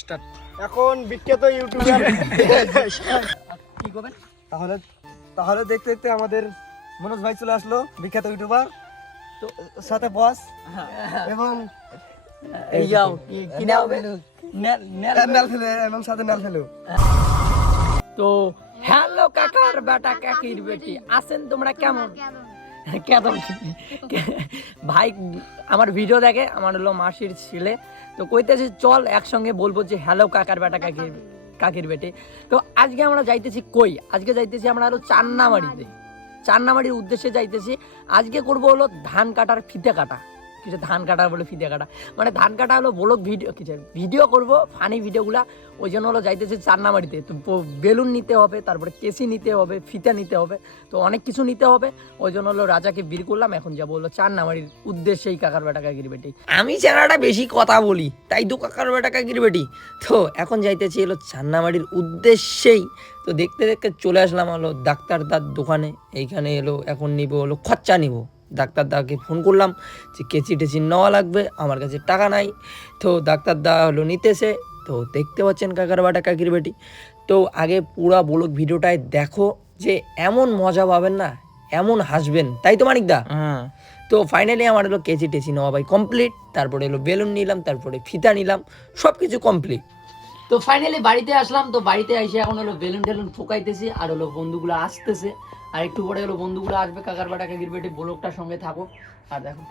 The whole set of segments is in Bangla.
স্টার্ট। এখন বিখ্যাত ইউটিউবার কি করবেন? তাহলে তাহলে দেখতে দেখতে আমাদের মনোজ ভাই চলে আসলো, বিখ্যাত ইউটিউবার, তো সাথে বস এবং এই যাও কি নাও নেল ফেলে এবং সাথে নেল ফেলো। তো হ্যালো কাকার বেটা কাকির বেটি, আছেন তোমরা কেমন? কেমন ভাই আমার ভিডিও দেখে, আমার হলো মাসির ছেলে, তো কইতেছে চল একসঙ্গে বলবো যে হ্যালো কাকার বেটা কাকির বেটি। তো আজকে আমরা যাইতেছি কই? আজকে যাইতেছি আমরা হলো চান্নামারিতে, চান্নামারির উদ্দেশ্যে যাইতেছি। আজকে করবো হলো ধান কাটার ফিতে কাটা। কিছু ধান কাটা বলে ফিতে কাটা, মানে ধান কাটা হলো ব্লগ ভিডিও, কিছু ভিডিও করবো, ফানি ভিডিওগুলা। ওই জন্য হলো যাইতেছে চান্নামারিতে। তো বেলুন নিতে হবে, তারপরে কেসি নিতে হবে, ফিতা নিতে হবে, তো অনেক কিছু নিতে হবে। ওই জন্য হলো রাজাকে বের করলাম, এখন যাবো হলো চান্নামারির উদ্দেশ্যেই কাকার বেটা কাকির বেটি। আমি ছেলেটা বেশি কথা বলি, তাই তো কাকার বেটা কাকির বেটি। তো এখন যাইতেছি হলো চান্নামারির উদ্দেশ্যেই। তো দেখতে দেখতে চলে আসলাম হলো ডাক্তারদার দোকানে। এইখানে এলো এখন নিব হলো খরচা নিব। ডাক্তারদাকে ফোন করলাম যে কেচি টেচি নেওয়া লাগবে, আমার কাছে টাকা নাই। তো ডাক্তারদা হলো নিতেছে। তো দেখতে পাচ্ছেন কাকার বাটা কাকির বেটি। তো আগে পুরা ব্লগ ভিডিওটায় দেখো, যে এমন মজা পাবেন না, এমন হাসবেন, তাই তো মানিকদা? তো ফাইনালি আমার হলো কেচি টেচি নেওয়া ভাই কমপ্লিট। তারপরে হলো বেলুন নিলাম, তারপরে ফিতা নিলাম, সব কিছু কমপ্লিট। তো ফাইনালি বাড়িতে আসলাম। তো বাড়িতে এসে এখন হলো বেলুন টেলুন ফোকাইতেছি, আর হলো বন্ধুগুলো আসতেছে, আর একটু পরে হলো বন্ধুগুলো আসবে। কাকার বাটা কাকির বেটি ব্লগটার সঙ্গে থাকো। আর দেখো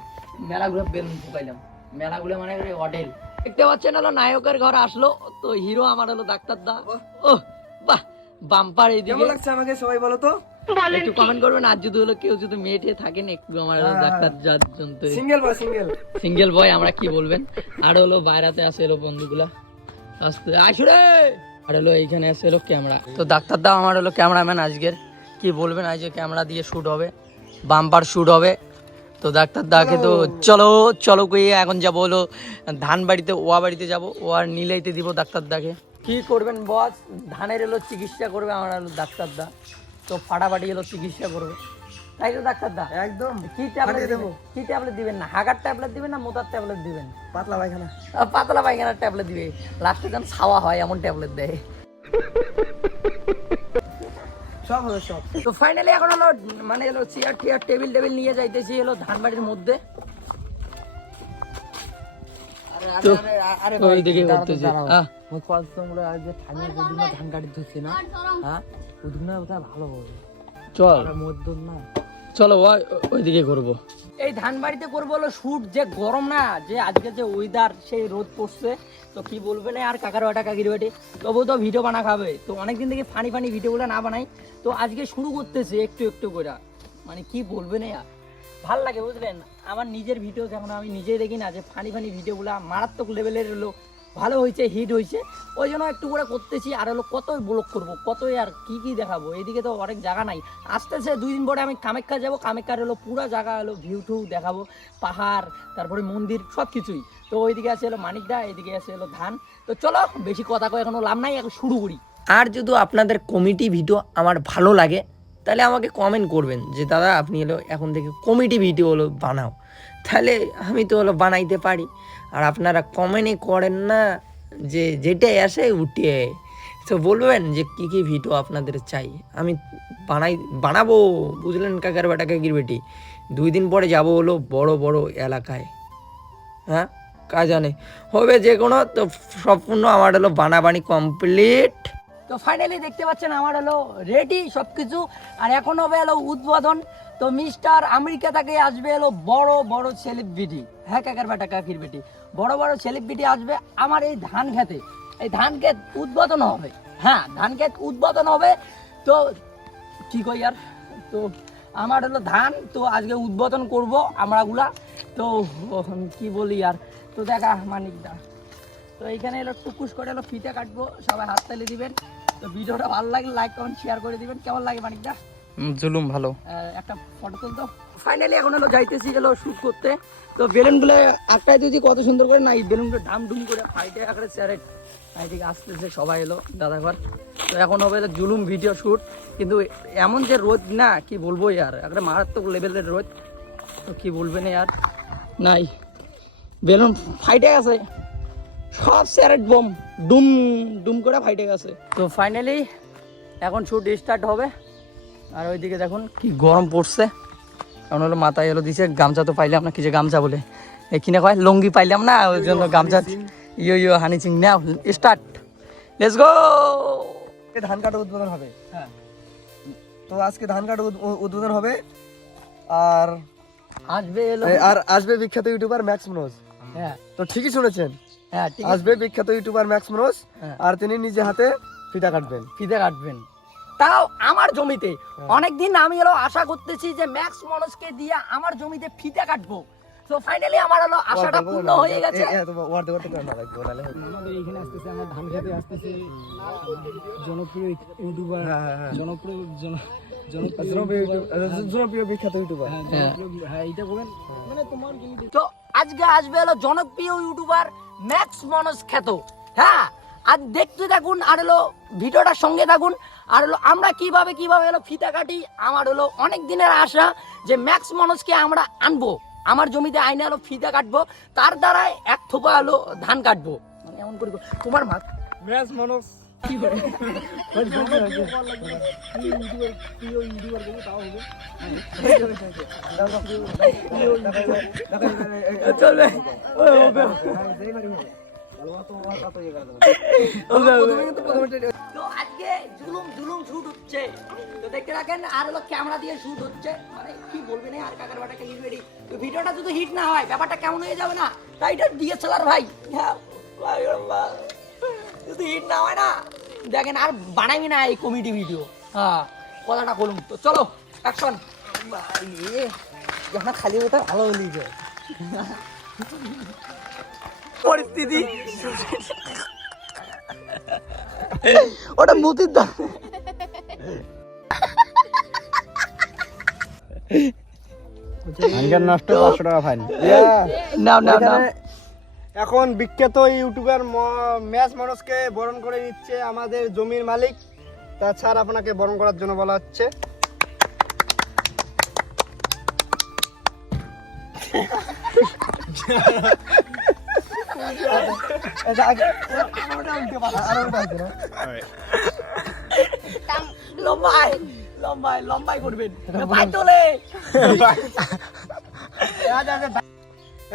মেলাগুলো বেলুন ফোকাইলাম, মেলাগুলো মানে হোটেল দেখতে পাচ্ছেন। হলো নায়কের ঘর আসলো, তো হিরো আমার হলো ডাক্তারদা। ও বাহ, বাম্পার। এইদিকে কেমন লাগছে আমাকে সবাই বলো তো, একটু কমেন্ট করবেন। আর যদি হলো কেউ যদি মেয়েটে থাকেন একটু আমার ডাক্তার জন্য সিঙ্গেল বয় সিঙ্গেল বয় আমরা কি বলবেন। আর হলো বাইরাতে আসে এলো বন্ধুগুলা, আসতে আসুরে। আর হলো এইখানে আসে এলো ক্যামেরা। তো ডাক্তারদা আমার হলো ক্যামেরাম্যান আজকের। কি বলবেন, আজকে ক্যামেরা দিয়ে শ্যুট হবে, বাম্পার শ্যুট হবে। তো ডাক্তারদাকে তো চলো চলো কই এখন যাবো হলো ধান বাড়িতে, ওয়া বাড়িতে যাবো, ওয়ার নিলাইতে দিব ডাক্তারদাকে। কি করবেন বস? ধানের এলো চিকিৎসা করবে আমার হলো ডাক্তারদা। তো ফাটাফাটি এলো চিকিৎসা করবে, তাই তো ডাক্তারদা? একদম। কি ট্যাবলেট দেবো? কি ট্যাবলেট দিবেন? না হাগার ট্যাবলেট দিবেন না মোতার ট্যাবলেট দিবেন? পাতলা পায়খানা। পাতলা পায়খানার ট্যাবলেট দিবে, লাস্টে যেন ছাওয়া হয় এমন ট্যাবলেট দেয়। সব হবে সব। তো ফাইনালি এখন হলো মানে হলো চেয়ার টিয়ার টেবিল টেবিল নিয়ে যাইতেছি হলো ধানবাড়ির মধ্যে। তো ওইদিকে করতেছি। ধান কাটি ধুচ্ছে না, হ্যাঁ ওদিকে ওটা ভালো হবে। চল মধ্যম না, চলো ওইদিকে করবো। এই ধান বাড়িতে করবো হলো শুট। যে গরম না, যে আজকে যে ওয়েদার, সেই রোদ পড়ছে, তো কি বলবেন আর কাকার বাটা কাকির বাটি। তবু তো ভিডিও বানা খাবে, তো অনেকদিন থেকে ফানি ফানি ভিডিওগুলো না বানাই, তো আজকে শুরু করতেছে একটু একটু করে। মানে কি বলবেন আর, ভাল লাগে বুঝলেন। আমার নিজের ভিডিও যখন আমি নিজেই দেখি না, যে ফানি ফানি ভিডিওগুলো মারাত্মক লেভেলের হলো ভালো হয়েছে, হিট হয়েছে, ওই জন্য একটু করে করতেছি। আর হলো কতই ব্লগ করবো, কতই আর কি কি দেখাবো। এইদিকে তো অনেক জায়গা নাই, আসতেছে 2 দিন পরে আমি কামাখ্যা যাবো। কামাখ্যার হলো পুরো জায়গা হলো ভিউ টু দেখাবো, পাহাড়, তারপরে মন্দির, সব কিছুই। তো ওইদিকে আছে হলো মানিকদা, এইদিকে আছে হলো ধান। তো চলো বেশি কথা কয়ে এখনো লাভ নাই, এখন শুরু করি। আর যদি আপনাদের কমেডি ভিডিও আমার ভালো লাগে, তাহলে আমাকে কমেন্ট করবেন যে দাদা আপনি হলো এখন থেকে কমেডি ভিডিও হলো বানাও, তাহলে আমি তো হলো বানাইতে পারি। আর আপনারা কমেন্টই করেন না, যে যেটাই আসে উঠে, তো বলবেন যে কী কী ভিডিও আপনাদের চাই, আমি বানাবো বুঝলেন কাকার বেটা কাকির বেটি। 2 দিন পরে যাব হলো বড় বড় এলাকায়, হ্যাঁ কাজ জানে হবে যে কোনো। তো সম্পূর্ণ আমার হলো বানাবানি কমপ্লিট। তো ফাইনালি দেখতে পাচ্ছেন আমার হলো রেডি সব কিছু। আর এখন হবে হলো উদ্বোধন। তো মিস্টার আমেরিকা থেকে আসবে হলো বড় বড় সেলিব্রিটি, হ্যাঁ কাকার বেটা কাকির বেটি, বড় বড় সেলিব্রিটি আসবে আমার এই ধান খেতে। এই ধান ক্ষেত উদ্বোধন হবে, হ্যাঁ ধান ক্ষেত উদ্বোধন হবে। তো কি কই আর, তো আমার হলো ধান, তো আজকে উদ্বোধন করব আমরাগুলা। তো কি বলি আর, তো দেখা মানিকদা। তো এইখানে এলো টুকুস করে এলো ফিতে কাটবো, সবাই হাত তালি দিবেন। তো ভিডিওটা ভালো লাগলে লাইক কমেন্ট শেয়ার করে দিবেন। কেমন লাগে মানিকদা? জুলুম ভালো। একটা ফটো তুলতো। ফাইনালি এখন হলো যাইতেছি গেল শুট করতে। তো বেলুনগুলো একটাই দিদি কত সুন্দর করে না, এই বেলুনগুলো ডাম ডুম করে ফাইটে আকারে স্যারেট এইদিকে আসতেছে সবাই এলো দাদাঘর। তো এখন হবে জুলুম ভিডিও শ্যুট, কিন্তু এমন যে রোদ না কি বলবো আর, একটা মারাত্মক লেভেলের রোদ। তো কি বলবেন আর, নাই বেলুন ফাইটে গেছে, সব স্যারেট বোম ডুম ডুম করে ফাইটে গেছে। তো ফাইনালি এখন শুট স্টার্ট হবে। আর ওইদিকে দেখুন কি গরম পড়ছে, কারণ হলো মাথায় এলো দিছে, গামছা তো পাইলাম না, কি যে গামছা বলে কিনে কয় লঙ্গি পাইলাম না, ওই জন্য গামছা yo Honey Singh now start, let's go. ধান কাটা উদ্বোধন হবে। হ্যাঁ, তো আজকে ধান কাটা উদ্বোধন হবে। আর আসবে বিখ্যাত ইউটিউবার ম্যাক্স মনোজ। হ্যাঁ তো ঠিকই শুনেছেন, হ্যাঁ ঠিক আসবে বিখ্যাত ইউটিউবার ম্যাক্স মনোজ। হ্যাঁ। আর তিনি নিজে হাতে ফিতা কাটবেন। ফিতে কাটবেন, তাও আমার জমিতে। অনেকদিন আমি এলো আশা করতেছি যে ম্যাক্স মনোজকে দিয়ে আমার জমিতে ফিতে কাটবো। তো ফাইনালি আমার হলো আশাটা পূর্ণ হয়ে গেছে। আমাদের এখানে আসতেছে, আমার ধান খেতে আসতেছে জনপ্রিয় ইউটিউবার, জনপ্রিয় বিখ্যাত ইউটিউবার। হ্যাঁ এটা বলেন, মানে তোমার তো আজকে আসবে হলো জনপ্রিয় ইউটিউবার ম্যাক্স মনোজ খ্যাত। হ্যাঁ, আজ দেখতে থাকুন আর হলো ভিডিওটার সঙ্গে থাকুন। আর হলো আমরা কিভাবে হলো ফিতা কাটি, আমার হলো অনেক দিনের আশা যে ম্যাক্স মনোজকে আমরা আনবো, আমার জমিতে আইনে হলো ফিতা কাটবো, তার দ্বারাই এক থোপা হলো ধান কাটবো। মানে এমন করে তোমার মা ম্যাচ মানুষ কি করে চলবে। তো আজকে জুলুম শুট হচ্ছে, তো দেখতে রাখেন। আর হলো ক্যামেরা দিয়ে শুট হচ্ছে, মানে কি বলবেন আর কাকার বাটাকে রেডি। তো ভিডিওটা যদি হিট না হয় ব্যাপারটা কেমন হয়ে যাবে না, তাই এটা ডিএসএলআর ভাই। হ্যাঁ যদি হিট না হয় না দেখেন আর বানাইবি না এই কমেডি ভিডিও। হ্যাঁ, কথাটা বলুন। তো চলো অ্যাকশন। এখন খালি ওটা ভালো হলি যায় পরিস্থিতি, ওটা মতির দাম। নষ্ট 500 টাকা ফাইন। নাও নাও নাও। এখন বিখ্যাত ইউটিউবার ম্যাচ মানুষকে বরণ করে নিচ্ছে আমাদের জমির মালিক। তাছাড়া আপনাকে বরণ করার জন্য বলা হচ্ছে। লম্বাই করবেন, ভাই তোলে।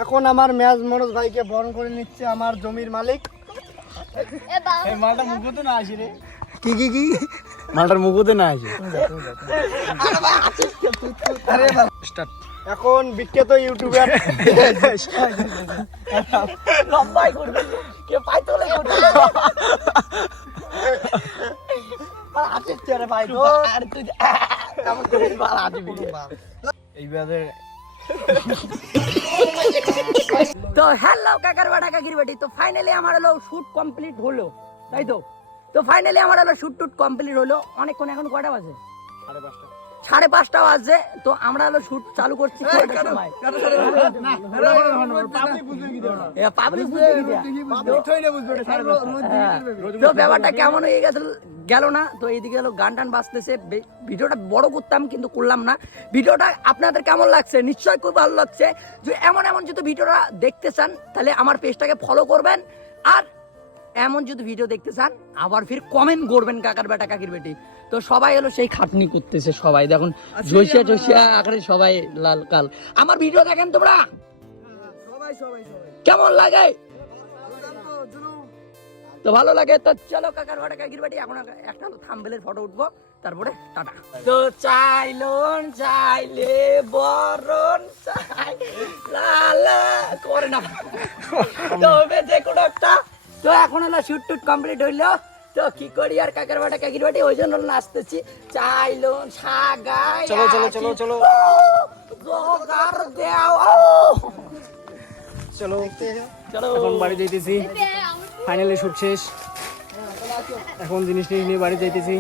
এখন আমার ম্যাচ মনোজ ভাইকে বরণ করে নিচ্ছে আমার জমির মালিক। মালটা মুখতে না আসি রে, কি মালটার মুখতে না আসি। এখন বিখ্যাত ইউটিউবার লম্বাই করবে, কে পাই তোলে তো হ্যালো কাকার বাটা কাকির বাটি। তো ফাইনালি আমার হলো শুট কমপ্লিট হলো, তাই তো। তো ফাইনালি আমার হলো শুট টুট কমপ্লিট হলো। অনেকক্ষণ, এখন কয়টা বাজে? 5:30 বাজে। তো আমরা হলো শুট চালু করছি কয়টার সময়? পাবলিক বুঝবে কি দিয়া? তো ব্যাপারটা কেমন হয়ে গেল না। তো এইদিকে হলো গান টান বাজতেছে, ভিডিওটা বড় করতাম কিন্তু করলাম না। ভিডিওটা আপনাদের কেমন লাগছে? নিশ্চয়ই খুব ভালো লাগছে। যে এমন যদি ভিডিওটা দেখতে চান তাহলে আমার পেজটাকে ফলো করবেন। আর এমন যদি ভিডিও দেখতে চান আবার ফির কমেন্ট করবেন কাকার বেটা কাকির বেটি। তো সবাই হলো সেই খাটনি করতেছে, সবাই দেখুন জয়সিয়া আকারে সবাই লাল কাল। আমার ভিডিও দেখেন তোমরা, কেমন লাগে? তো ভালো লাগে। তো চলো কাকার বাটা কাকির বাটি, এখন একটা থাম্বনেলের ফটো উঠবো, তারপরে টাটা। তো চাইলে বরণ চাই লালা করে না তো হবে যে কোনো একটা। তো এখন হলো শুট টুট কমপ্লিট হইলো। তো কি করি আর কাকার বাটা কাকির বাটি, ওই জন্য নাচতেছি। চাইলো সাগাই চলো জোগাড় দেও। চলো চলো এখন বাড়ি যাইতেছি। ফাইনালি শুট শেষ। এখন জিনিস নিয়ে বাড়ি যাইতেছি।